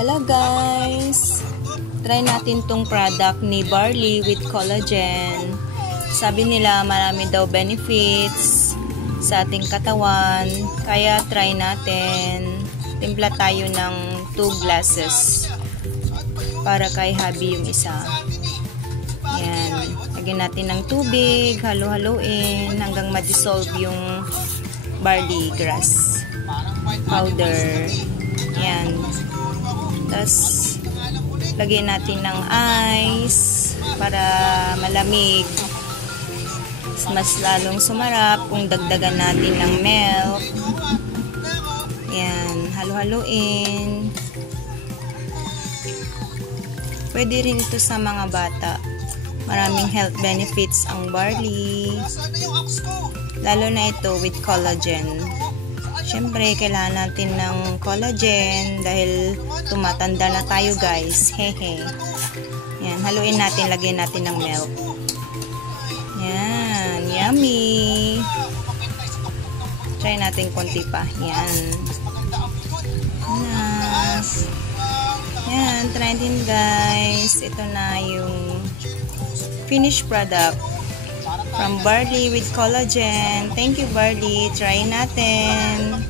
Hello guys! Try natin tong product ni Barley with collagen. Sabi nila marami daw benefits sa ating katawan. Kaya try natin. Timpla tayo ng 2 glasses. Para kay hubby yung isa. Yan. Lagyan natin ng tubig. Halo-haloin hanggang ma-dissolve yung barley grass powder. Yan. Tapos, lagyan natin ng ice para malamig. Mas lalong sumarap kung dagdagan natin ng milk. Yan. Halo-haloin. Pwede rin ito sa mga bata. Maraming health benefits ang barley. Lalo na ito with collagen. Siyempre, kailangan natin ng collagen dahil tumatanda na tayo guys. Hehe. Yan, haluin natin, lagyan natin ng milk. Yan, yummy. Try natin konti pa. Yan. Nice. Yan, try din guys. Ito na yung finished product from Barley with collagen. Thank you Barley. Try natin.